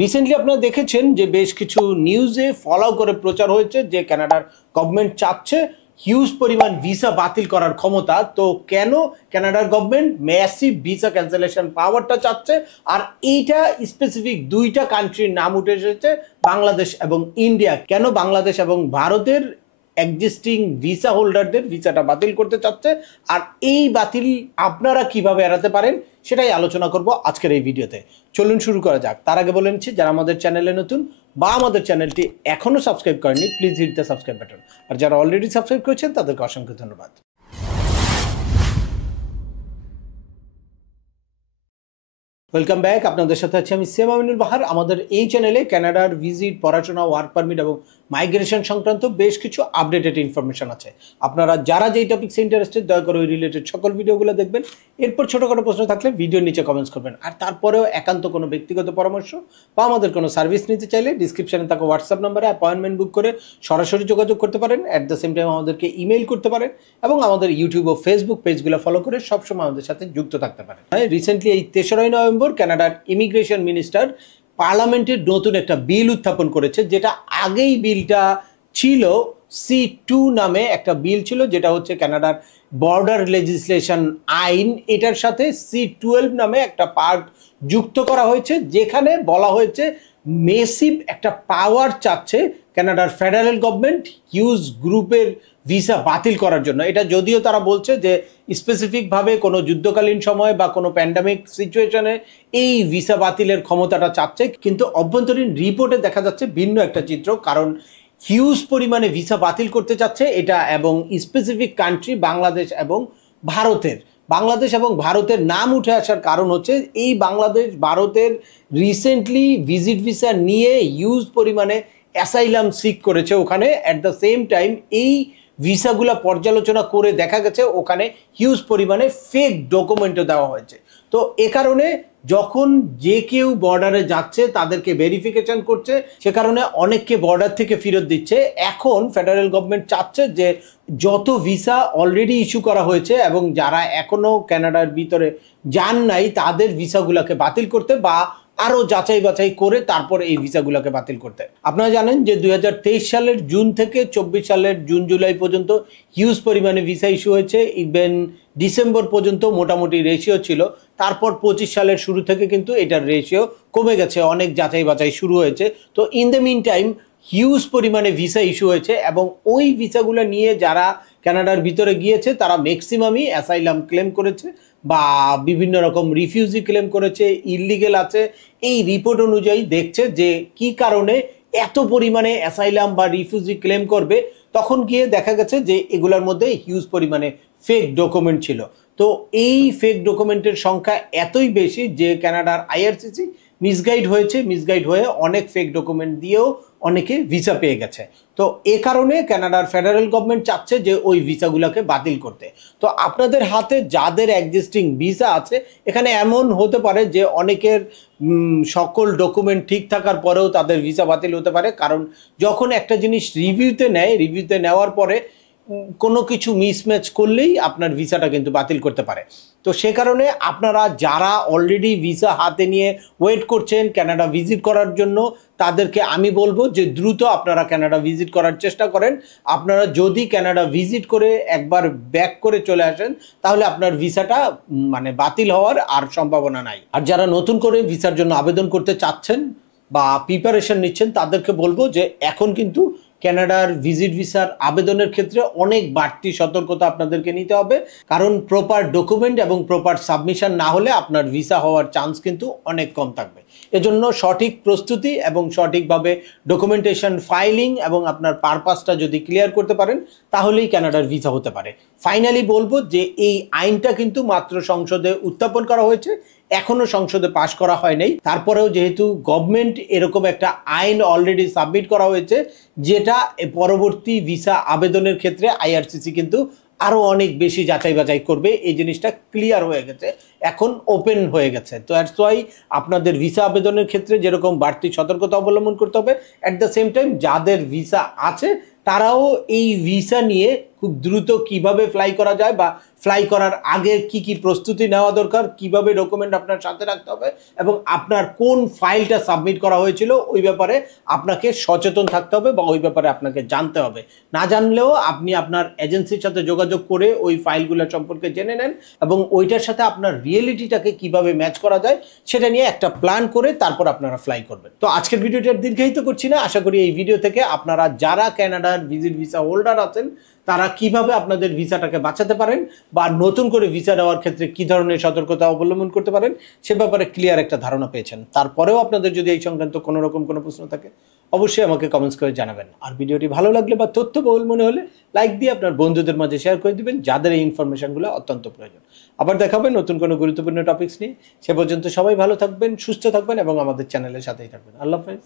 Recently আপনারা দেখেছেন যে বেশ কিছু নিউজে ফলো করে প্রচার হয়েছে যে কানাডার গভর্নমেন্ট চাচ্ছে হিউজ পরিমাণ ভিসা বাতিল করার ক্ষমতা। তো কেন কানাডার গভর্নমেন্ট ম্যাসিভ ভিসা ক্যান্সেলেশন পাওয়ারটা চাচ্ছে, আর এইটা স্পেসিফিক দুইটা কান্ট্রির নাম উঠে এসেছে, বাংলাদেশ এবং ইন্ডিয়া। কেন বাংলাদেশ এবং ভারতের এক্সিস্টিং ভিসা হোল্ডারদের ভিসাটা বাতিল করতে চাচ্ছে, আর এই বাতিল আপনারা কিভাবে এড়াতে পারেন সেটাই আলোচনা করব আজকের এই ভিডিওতে। চলুন শুরু করা যাক। তার আগে বলে নিচ্ছি, যারা আমাদের চ্যানেলে নতুন বা আমাদের চ্যানেলটি এখনো সাবস্ক্রাইব করেনি, please hit the subscribe button. আর যারা অলরেডি সাবস্ক্রাইব করেছেন তাদেরকে অসংখ্য ধন্যবাদ। Welcome back. আপনাদের সাথে আছি আমি সেম আমিনুল বাহার। আমাদের এই চ্যানেলে কানাডার ভিজিট, পড়াশোনা, ওয়ার্ক পারমিট এবং মাইগ্রেশন সংক্রান্ত বেশ কিছু আপডেটেড ইনফরমেশন আছে। আপনারা যারা যেই টপিক্সে ইন্টারেস্টেড, দয়া করে ওই রিলেটেড সকল ভিডিওগুলো দেখবেন। এরপর ছোটোখাটো প্রশ্ন থাকলে ভিডিওর নিচে কমেন্টস করবেন। আর তারপরেও একান্ত কোনো ব্যক্তিগত পরামর্শ বা আমাদের কোনো সার্ভিস নিতে চাইলে ডিসক্রিপশনে থাকা হোয়াটসঅ্যাপ নাম্বারে অ্যাপয়েন্টমেন্ট বুক করে সরাসরি যোগাযোগ করতে পারেন। অ্যাট দ্য সেম টাইম আমাদেরকে ইমেইল করতে পারেন এবং আমাদের ইউটিউব ও ফেসবুক পেজগুলো ফলো করে সবসময় আমাদের সাথে যুক্ত থাকতে পারেন। রিসেন্টলি এই 3রা নভেম্বর কানাডার ইমিগ্রেশন মিনিস্টার পার্লামেন্টের নতুন একটা বিল উত্থাপন করেছে, যেটা আগেই বিলটা ছিল C2 নামে একটা বিল ছিল, যেটা হচ্ছে কানাডার বর্ডার লেজিসলেশন আইন। এটার সাথে C12 নামে একটা পার্ট যুক্ত করা হয়েছে, যেখানে বলা হয়েছে মেসিভ একটা পাওয়ার চাচ্ছে কানাডার ফেডারেল গভর্নমেন্ট হিউজ গ্রুপের ভিসা বাতিল করার জন্য। এটা যদিও তারা বলছে যে স্পেসিফিকভাবে কোনো যুদ্ধকালীন সময় বা কোনো প্যান্ডামিক সিচুয়েশনে এই ভিসা বাতিলের ক্ষমতাটা চাচ্ছে, কিন্তু অভ্যন্তরীণ রিপোর্টে দেখা যাচ্ছে ভিন্ন একটা চিত্র। কারণ হিউজ পরিমাণে ভিসা বাতিল করতে চাচ্ছে এটা, এবং স্পেসিফিক কান্ট্রি বাংলাদেশ এবং ভারতের। বাংলাদেশ এবং ভারতের নাম উঠে আসার কারণ হচ্ছে এই বাংলাদেশ ভারতের রিসেন্টলি ভিজিট ভিসা নিয়ে হিউজ পরিমাণে অ্যাসাইলাম সিক করেছে ওখানে। অ্যাট দ্য সেম টাইম এই ভিসাগুলো পর্যালোচনা করে দেখা গেছে ওখানে হিউজ পরিমাণে ফেক ডকুমেন্টও দেওয়া হয়েছে। তো এ কারণে যখন যে কেউ বর্ডারে যাচ্ছে তাদেরকে ভেরিফিকেশন করছে, সে কারণে অনেককে বর্ডার থেকে ফেরত দিচ্ছে। এখন ফেডারেল গভর্নমেন্ট চাচ্ছে যে যত ভিসা অলরেডি ইস্যু করা হয়েছে এবং যারা এখনো কানাডার ভিতরে যান নাই তাদের ভিসাগুলোকে বাতিল করতে, বা আরও যাচাই বাছাই করে তারপর এই ভিসাগুলোকে বাতিল করতে। আপনারা জানেন যে 2023 সালের জুন থেকে 24 সালের জুন জুলাই পর্যন্ত হিউজ পরিমাণে ভিসা ইস্যু হয়েছে। ইভেন ডিসেম্বর পর্যন্ত মোটামুটি রেশিও ছিল। তারপর 25 সালের শুরু থেকে কিন্তু এটার রেশিও কমে গেছে, অনেক যাচাই বাছাই শুরু হয়েছে। তো in the meantime huge পরিমাণে ভিসা ইস্যু হয়েছে, এবং ওই ভিসাগুলো নিয়ে যারা কানাডার ভিতরে গিয়েছে তারা ম্যাক্সিমামই অ্যাসাইলাম ক্লেম করেছে বা বিভিন্ন রকম রিফিউজি ক্লেম করেছে, ইললিগেল আছে। এই রিপোর্ট অনুযায়ী দেখছে যে কি কারণে এত পরিমাণে অ্যাসাইলাম বা রিফিউজি ক্লেম করবে, তখন গিয়ে দেখা গেছে যে এগুলোর মধ্যে হিউজ পরিমাণে ফেক ডকুমেন্ট ছিল। তো এই ফেক ডকুমেন্টের সংখ্যা এতই বেশি যে কানাডার আইআরসিসি মিসগাইড হয়েছে, মিসগাইড হয়ে অনেক ফেক ডকুমেন্ট দিয়েও অনেকে ভিসা পেয়ে গেছে। তো এ কারণে কানাডার ফেডারেল গভর্নমেন্ট চাচ্ছে যে ওই ভিসাগুলোকে বাতিল করতে। তো আপনাদের হাতে যাদের এক্সিস্টিং ভিসা আছে, এখানে এমন হতে পারে যে অনেকের সকল ডকুমেন্ট ঠিক থাকার পরেও তাদের ভিসা বাতিল হতে পারে। কারণ যখন একটা জিনিস রিভিউতে নেয়, রিভিউতে নেওয়ার পরে কোনো কিছু মিসম্যাচ করলেই আপনার ভিসাটা কিন্তু বাতিল করতে পারে। তো সে কারণে আপনারা যারা অলরেডি ভিসা হাতে নিয়ে ওয়েট করছেন কানাডা ভিজিট করার জন্য, তাদেরকে আমি বলবো যে দ্রুত আপনারা কানাডা ভিজিট করার চেষ্টা করেন। আপনারা যদি কানাডা ভিজিট করে একবার ব্যাক করে চলে আসেন, তাহলে আপনার ভিসাটা মানে বাতিল হওয়ার আর সম্ভাবনা নাই। আর যারা নতুন করে ভিসার জন্য আবেদন করতে চাচ্ছেন বা প্রিপারেশন নিচ্ছেন, তাদেরকে বলবো যে এখন কিন্তু কানাডার ভিজিট ভিসার আবেদনের ক্ষেত্রে অনেক বাড়তি সতর্কতা আপনাদেরকে নিতে হবে। কারণ প্রপার ডকুমেন্ট এবং প্রপার সাবমিশন না হলে আপনার ভিসা হওয়ার চান্স কিন্তু অনেক কম থাকবে। এজন্য সঠিক প্রস্তুতি এবং সঠিকভাবে ডকুমেন্টেশন, ফাইলিং এবং আপনার পারপাসটা যদি ক্লিয়ার করতে পারেন, তাহলেই কানাডার ভিসা হতে পারে। ফাইনালি বলবো যে এই আইনটা কিন্তু মাত্র সংসদে উত্থাপন করা হয়েছে, এখনো সংসদে পাশ করা হয় নাই। তারপরেও যেহেতু গভর্নমেন্ট এরকম একটা আইন অলরেডি সাবমিট করা হয়েছে, যেটা পরবর্তী ভিসা আবেদনের ক্ষেত্রে আইআরসিসি কিন্তু আরো অনেক বেশি যাচাই বাছাই করবে। এই জিনিসটা ক্লিয়ার হয়ে গেছে, এখন ওপেন হয়ে গেছে। তো দ্যাটস ওয়াই আপনাদের ভিসা আবেদনের ক্ষেত্রে যেরকম বাড়তি সতর্কতা অবলম্বন করতে হবে, অ্যাট দ্য সেম টাইম যাদের ভিসা আছে তারাও এই ভিসা নিয়ে খুব দ্রুত কিভাবে ফ্লাই করা যায় বা ফ্লাই করার আগে কি কি প্রস্তুতি নেওয়া দরকার, কিভাবে ডকুমেন্ট আপনার সাথে রাখতে হবে এবং আপনার কোন ফাইলটা সাবমিট করা হয়েছিল ওই ব্যাপারে আপনাকে সচেতন থাকতে হবে বা ওই ব্যাপারে আপনাকে জানতে হবে। না জানলেও আপনি আপনার এজেন্সির সাথে যোগাযোগ করে ওই ফাইলগুলো সম্পর্কে জেনে নেন এবং ওইটার সাথে আপনার রিয়েলিটিটাকে কিভাবে ম্যাচ করা যায় সেটা নিয়ে একটা প্ল্যান করে তারপর আপনারা ফ্লাই করবেন। তো আজকের ভিডিওটা দীর্ঘায়িত করছি না, আশা করি এই ভিডিও থেকে আপনারা যারা কানাডার ভিজিট ভিসা হোল্ডার আছেন তারা কিভাবে আপনাদের ভিসাটাকে বাঁচাতে পারেন বা নতুন করে ভিসা দেওয়ার ক্ষেত্রে কি ধরনের সতর্কতা অবলম্বন করতে পারেন সে ব্যাপারে ক্লিয়ার একটা ধারণা পেয়েছেন। তারপরেও আপনাদের যদি এই সংক্রান্ত কোনো রকম কোনো প্রশ্ন থাকে অবশ্যই আমাকে কমেন্টস করে জানাবেন। আর ভিডিওটি ভালো লাগলে বা তথ্যবহুল মনে হলে লাইক দিয়ে আপনার বন্ধুদের মাঝে শেয়ার করে দিবেন যাদের এই ইনফরমেশনগুলো অত্যন্ত প্রয়োজন। আবার দেখাবেন নতুন কোনো গুরুত্বপূর্ণ টপিকস নিয়ে। সে পর্যন্ত সবাই ভালো থাকবেন, সুস্থ থাকবেন এবং আমাদের চ্যানেলের সাথেই থাকবেন। আল্লাহ হাফেজ।